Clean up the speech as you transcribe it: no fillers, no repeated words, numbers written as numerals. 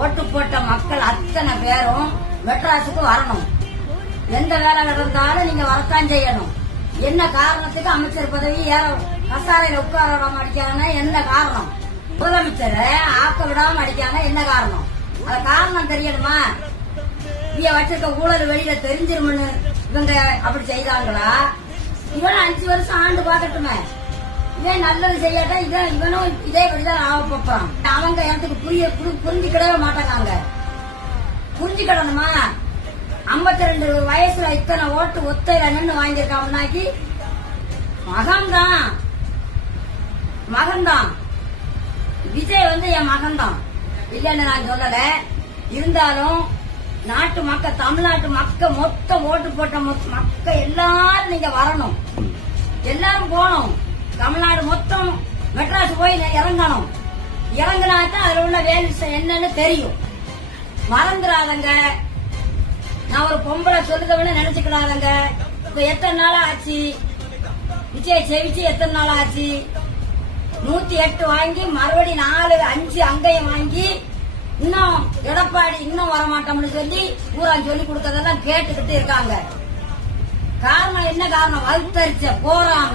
ஓட்டு போட்ட மக்கள் அத்தனை பேரும் மெட்ராஸுக்கு வரணும். எந்த வேலை நடந்தாலும் நீங்க வரத்தான் செய்யணும். என்ன காரணத்துக்கு அமைச்சர் பதவி கசாரையில உட்கார விடாம அடிக்காங்கன்னா என்ன காரணம்? முதலமைச்சரை ஆக்க விடாம அடிக்காங்கன்னா என்ன காரணம்? அது காரணம் தெரியணுமா? இங்க வச்சிருக்க ஊழல் வெளியில தெரிஞ்சிருமுன்னு இவங்க அப்படி செய்தாங்களா? இவன் 5 வருஷம் ஆண்டு பாக்கட்டுமே. இவன் நல்லது செய்யாட்டா இவனும் இதே படிதான் ஆக பார்ப்பான். அவங்க எனக்கு புரிஞ்சுக்கிடவே மாட்டாங்க. புரிஞ்சுக்கிடணுமா? 52 வயசுல இத்தனை ஓட்டு ஒத்தையில நின்று வாங்கியிருக்காங்கன்னாக்கி மகன்தான் விஜய் என் மகன்தான் இல்லன்னு நான் சொல்லல. இருந்தாலும் நாட்டு மக்கள், தமிழ்நாட்டு மக்கள் மொத்தம் ஓட்டு போட்ட மக்கள் எல்லாரும் நீங்க வரணும். எல்லாரும் போகணும். தமிழ்நாடு மொத்தம் மெட்ராஸ் போய் இறங்கணும். இறங்கினாத்தான் அதுல உள்ள வேலை என்னன்னு தெரியும். மறந்துடாதங்க. நான் ஒரு பொம்பளை சொல்லுதவன்னு நினைச்சுக்கிறாதங்க. இப்ப எத்தனை நாள் ஆச்சு விஜய் செவிச்சு? எத்தனை நாள் ஆச்சு? 108 வாங்கி மறுபடி 4, 5 அங்கையும் வாங்கி இன்னும் எடப்பாடி இன்னும் வரமாட்டோம்னு சொல்லி ஊரான் சொல்லி கொடுக்கறதெல்லாம் கேட்டுக்கிட்டு இருக்காங்க. காரணம் என்ன காரணம்? வகுத்தரிச்ச போறாம